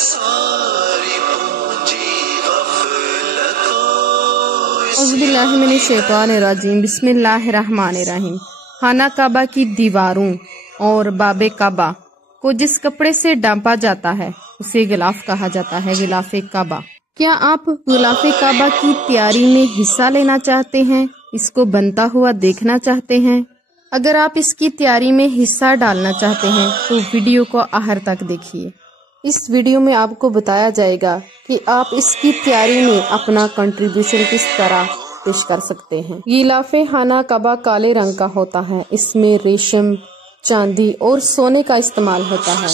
اعوذ باللہ من الشیطان الرجیم، بسم اللہ الرحمن الرحیم۔ خانہ کعبہ کی دیواروں اور باب کعبہ کو جس کپڑے سے ڈھانپا جاتا ہے اسے غلاف کہا جاتا ہے، غلاف کعبہ۔ کیا آپ غلاف کعبہ کی تیاری میں حصہ لینا چاہتے ہیں، اس کو بنتا ہوا دیکھنا چاہتے ہیں؟ اگر آپ اس کی تیاری میں حصہ ڈالنا چاہتے ہیں تو ویڈیو کو آخر تک دیکھیے۔ اس ویڈیو میں آپ کو بتایا جائے گا کہ آپ اس کی تیاری میں اپنا کنٹریبیوشن کس طرح پیش کر سکتے ہیں۔ غلاف خانہ کعبہ کالے رنگ کا ہوتا ہے، اس میں ریشم، چاندی اور سونے کا استعمال ہوتا ہے۔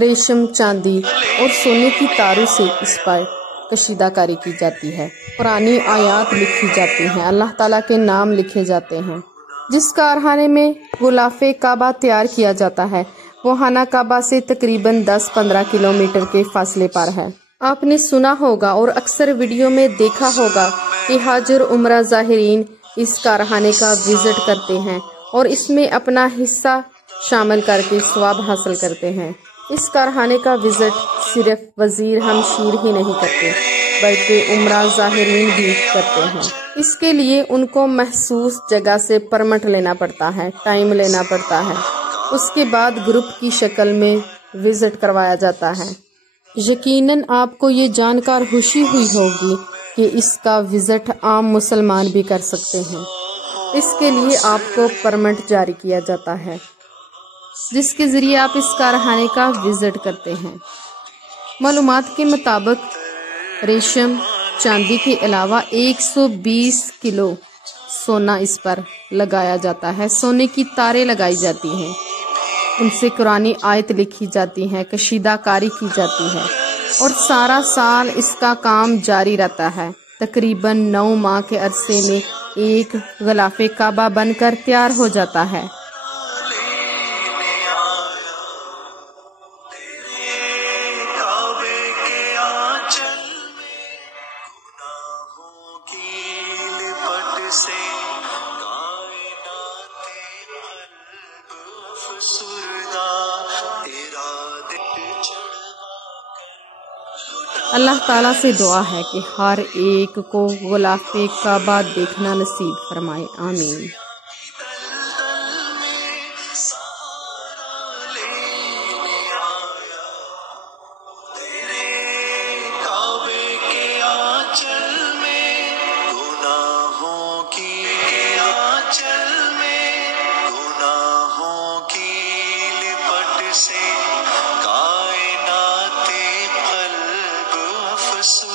ریشم، چاندی اور سونے کی تاروں سے اس پر کشیدہ کاری کی جاتی ہے، پرانی آیات لکھی جاتی ہیں، اللہ تعالیٰ کے نام لکھے جاتے ہیں۔ جس کارخانے میں غلاف کعبہ تیار کیا جاتا ہے وہ خانہ کعبہ سے تقریباً 10-15 کلومیٹر کے فاصلے پر ہے۔ آپ نے سنا ہوگا اور اکثر ویڈیو میں دیکھا ہوگا کہ حج اور عمرہ زائرین اس کارخانے کا وزٹ کرتے ہیں اور اس میں اپنا حصہ شامل کر کے ثواب حاصل کرتے ہیں۔ اس کارخانے کا وزٹ صرف وزیر ہمشیر ہی نہیں کرتے بلکہ عمرہ زائرین بھی کرتے ہیں۔ اس کے لیے ان کو مخصوص جگہ سے پرمٹ لینا پڑتا ہے، ٹائم لینا پڑتا ہے، اس کے بعد گروپ کی شکل میں وزٹ کروایا جاتا ہے۔ یقیناً آپ کو یہ جان کر خوشی ہوئی ہوگی کہ اس کا وزٹ عام مسلمان بھی کر سکتے ہیں۔ اس کے لیے آپ کو پرمٹ جاری کیا جاتا ہے جس کے ذریعے آپ اس کارخانے کا وزٹ کرتے ہیں۔ معلومات کے مطابق ریشم، چاندی کے علاوہ 120 کلو سونا اس پر لگایا جاتا ہے، سونے کی تاریں لگائی جاتی ہیں، ان سے قرآنی آیت لکھی جاتی ہیں، کشیدہ کاری کی جاتی ہے اور سارا سال اس کا کام جاری رہتا ہے۔ تقریباً 9 ماہ کے عرصے میں ایک غلاف کعبہ بن کر تیار ہو جاتا ہے۔ اللہ تعالیٰ سے دعا ہے کہ ہر ایک کو غلاف کعبہ دیکھنا نصیب فرمائے، آمین۔ سے کائنات قلب افسردہ